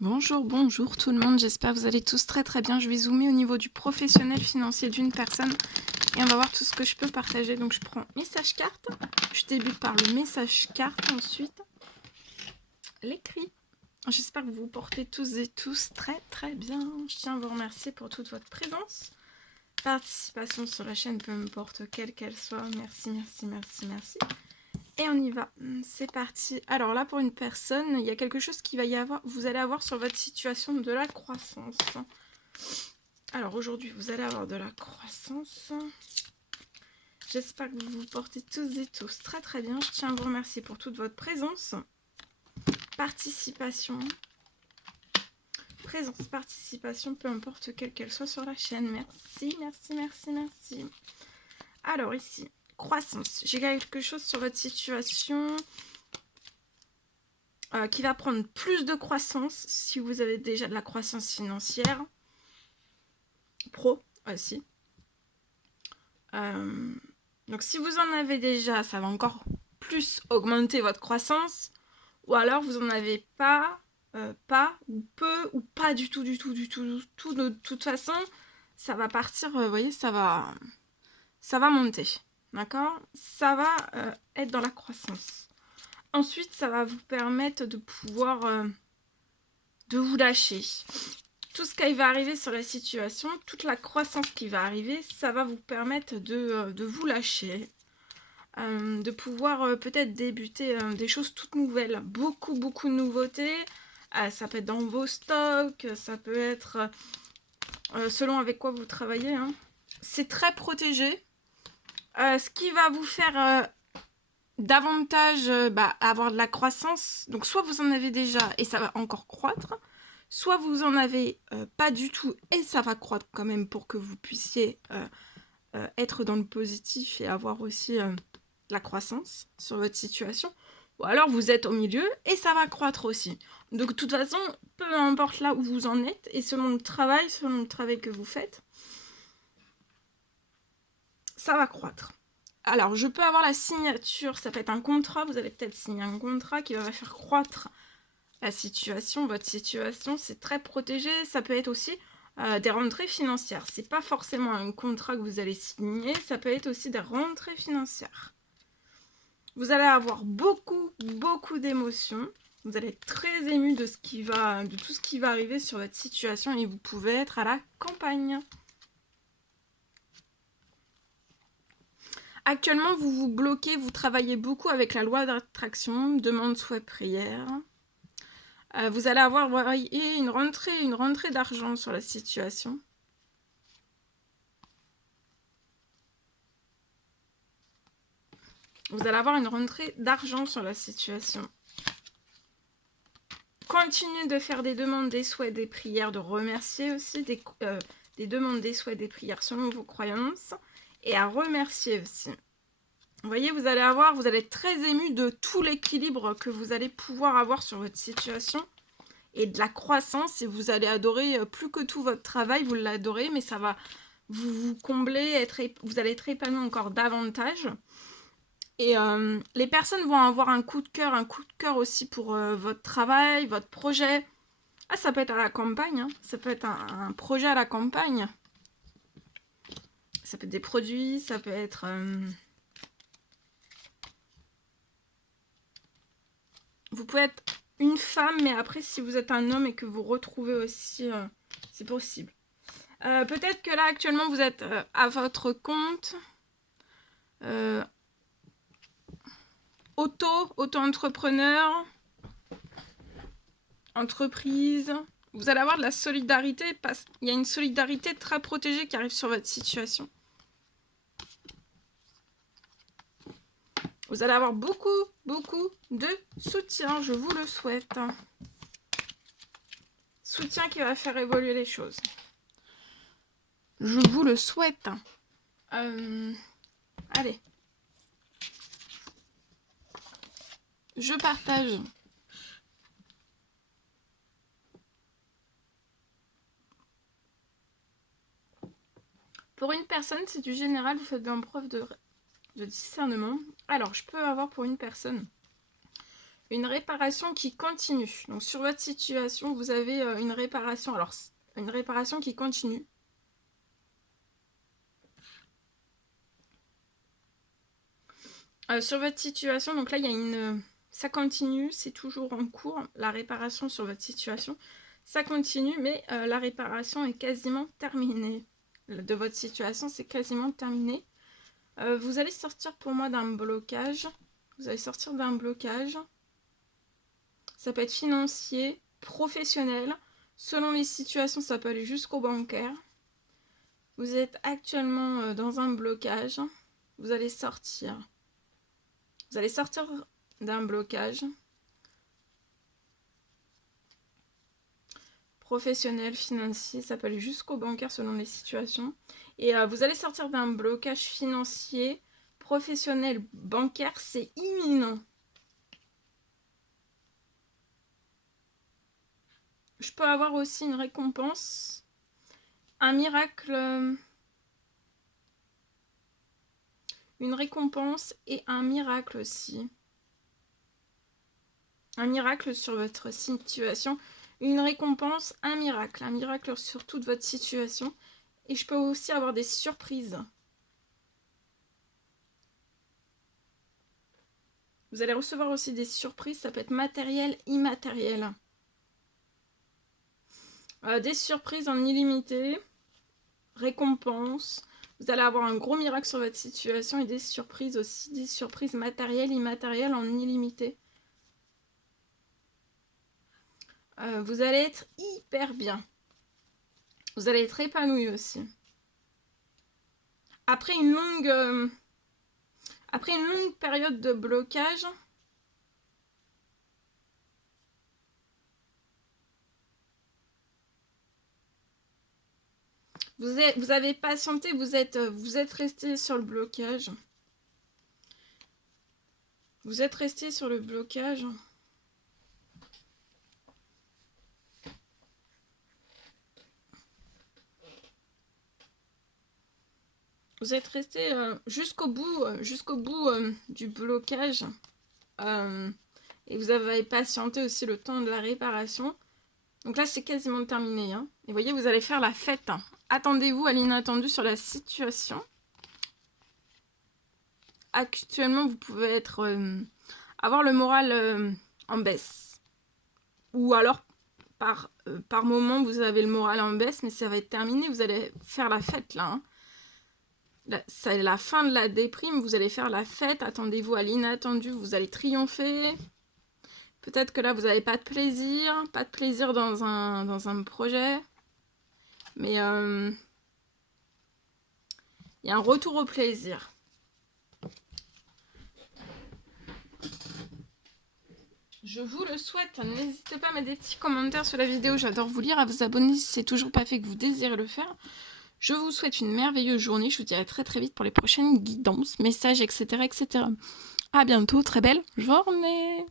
Bonjour, bonjour tout le monde, j'espère que vous allez tous très très bien. Je vais zoomer au niveau du professionnel financier d'une personne et on va voir tout ce que je peux partager. Donc je prends message carte, je débute par le message carte, ensuite l'écrit. J'espère que vous vous portez tous et tous très très bien. Je tiens à vous remercier pour toute votre présence, participation sur la chaîne, peu importe quelle qu'elle soit. Merci, merci, merci, merci. Et on y va, c'est parti. Alors là, pour une personne, il y a quelque chose qui va y avoir, vous allez avoir sur votre situation de la croissance. Alors aujourd'hui, vous allez avoir de la croissance. J'espère que vous vous portez tous et tous très très bien. Je tiens à vous remercier pour toute votre présence. Participation. Présence, participation, peu importe quelle qu'elle soit sur la chaîne. Merci, merci, merci, merci. Alors ici, croissance. J'ai quelque chose sur votre situation qui va prendre plus de croissance si vous avez déjà de la croissance financière. Pro aussi. Donc si vous en avez déjà, ça va encore plus augmenter votre croissance. Ou alors vous en avez pas, ou peu, ou pas du tout, de toute façon, ça va partir, vous voyez, ça va monter. D'accord? Ça va être dans la croissance. Ensuite, ça va vous permettre de pouvoir de vous lâcher. Tout ce qui va arriver sur la situation, toute la croissance qui va arriver, ça va vous permettre de vous lâcher, de pouvoir peut-être débuter des choses toutes nouvelles, beaucoup de nouveautés. Ça peut être dans vos stocks, ça peut être selon avec quoi vous travaillez, hein. C'est très protégé. Ce qui va vous faire davantage avoir de la croissance, donc soit vous en avez déjà et ça va encore croître, soit vous en avez pas du tout et ça va croître quand même pour que vous puissiez être dans le positif et avoir aussi la croissance sur votre situation. Ou alors vous êtes au milieu et ça va croître aussi. Donc de toute façon, peu importe là où vous en êtes et selon le travail que vous faites, ça va croître. Alors je peux avoir la signature, ça peut être un contrat, vous allez peut-être signer un contrat qui va faire croître la situation, votre situation, c'est très protégé. Ça peut être aussi des rentrées financières. C'est pas forcément un contrat que vous allez signer, ça peut être aussi des rentrées financières. Vous allez avoir beaucoup d'émotions. Vous allez être très ému de tout ce qui va arriver sur votre situation et vous pouvez être à la campagne. Actuellement, vous vous bloquez, vous travaillez beaucoup avec la loi d'attraction, demande, souhait, prière. Vous allez avoir une rentrée d'argent sur la situation. Vous allez avoir une rentrée d'argent sur la situation. Continuez de faire des demandes, des souhaits, des prières, de remercier aussi, des demandes, des souhaits, des prières selon vos croyances. Et à remercier aussi. Vous voyez, vous allez être très ému de tout l'équilibre que vous allez pouvoir avoir sur votre situation. Et de la croissance, et vous allez adorer plus que tout votre travail, vous l'adorez, mais ça va vous combler, vous allez être épanoui encore davantage. Et les personnes vont avoir un coup de cœur aussi pour votre travail, votre projet. Ah, ça peut être à la campagne, hein. Ça peut être un projet à la campagne. Ça peut être des produits, ça peut être... Vous pouvez être une femme, mais après, si vous êtes un homme et que vous retrouvez aussi, c'est possible. Peut-être que là, actuellement, vous êtes à votre compte. Auto-entrepreneur. Entreprise. Vous allez avoir de la solidarité. Il y a une solidarité très protégée qui arrive sur votre situation. Vous allez avoir beaucoup de soutien, je vous le souhaite. Soutien qui va faire évoluer les choses. Je vous le souhaite. Allez. Je partage. Pour une personne, c'est du général, vous faites bien preuve de discernement. Alors, je peux avoir pour une personne une réparation qui continue. Donc sur votre situation, vous avez une réparation. Alors, une réparation qui continue. Sur votre situation, donc là, il y a une... ça continue, c'est toujours en cours, la réparation sur votre situation. Ça continue, mais la réparation est quasiment terminée. De votre situation, c'est quasiment terminé. Vous allez sortir pour moi d'un blocage. Vous allez sortir d'un blocage. Ça peut être financier, professionnel. Selon les situations, ça peut aller jusqu'au bancaire. Vous êtes actuellement dans un blocage. Vous allez sortir. Vous allez sortir d'un blocage. Professionnel, financier, ça peut aller jusqu'au bancaire selon les situations. Et vous allez sortir d'un blocage financier, professionnel, bancaire, c'est imminent. Je peux avoir aussi une récompense, un miracle, une récompense et un miracle aussi. Un miracle sur votre situation, une récompense, un miracle sur toute votre situation. Et je peux aussi avoir des surprises. Vous allez recevoir aussi des surprises, ça peut être matériel, immatériel. Des surprises en illimité, récompenses. Vous allez avoir un gros miracle sur votre situation et des surprises aussi, des surprises matérielles, immatérielles en illimité. Vous allez être hyper bien. Vous allez être épanoui aussi. Après une longue période de blocage, vous avez patienté, vous êtes resté sur le blocage. Vous êtes resté sur le blocage. Vous êtes resté jusqu'au bout du blocage. Et vous avez patienté aussi le temps de la réparation. Donc là, c'est quasiment terminé. Hein. Et vous voyez, vous allez faire la fête. Hein. Attendez-vous à l'inattendu sur la situation. Actuellement, vous pouvez être avoir le moral en baisse. Ou alors, par moment, vous avez le moral en baisse, mais ça va être terminé. Vous allez faire la fête, là. Hein. C'est la fin de la déprime, vous allez faire la fête, attendez-vous à l'inattendu, vous allez triompher. Peut-être que là, vous n'avez pas de plaisir dans un projet. Mais il y a un retour au plaisir. Je vous le souhaite. N'hésitez pas à mettre des petits commentaires sur la vidéo. J'adore vous lire, à vous abonner si c'est toujours pas fait que vous désirez le faire. Je vous souhaite une merveilleuse journée. Je vous dirai très très vite pour les prochaines guidances, messages, etc. etc. À bientôt. Très belle journée.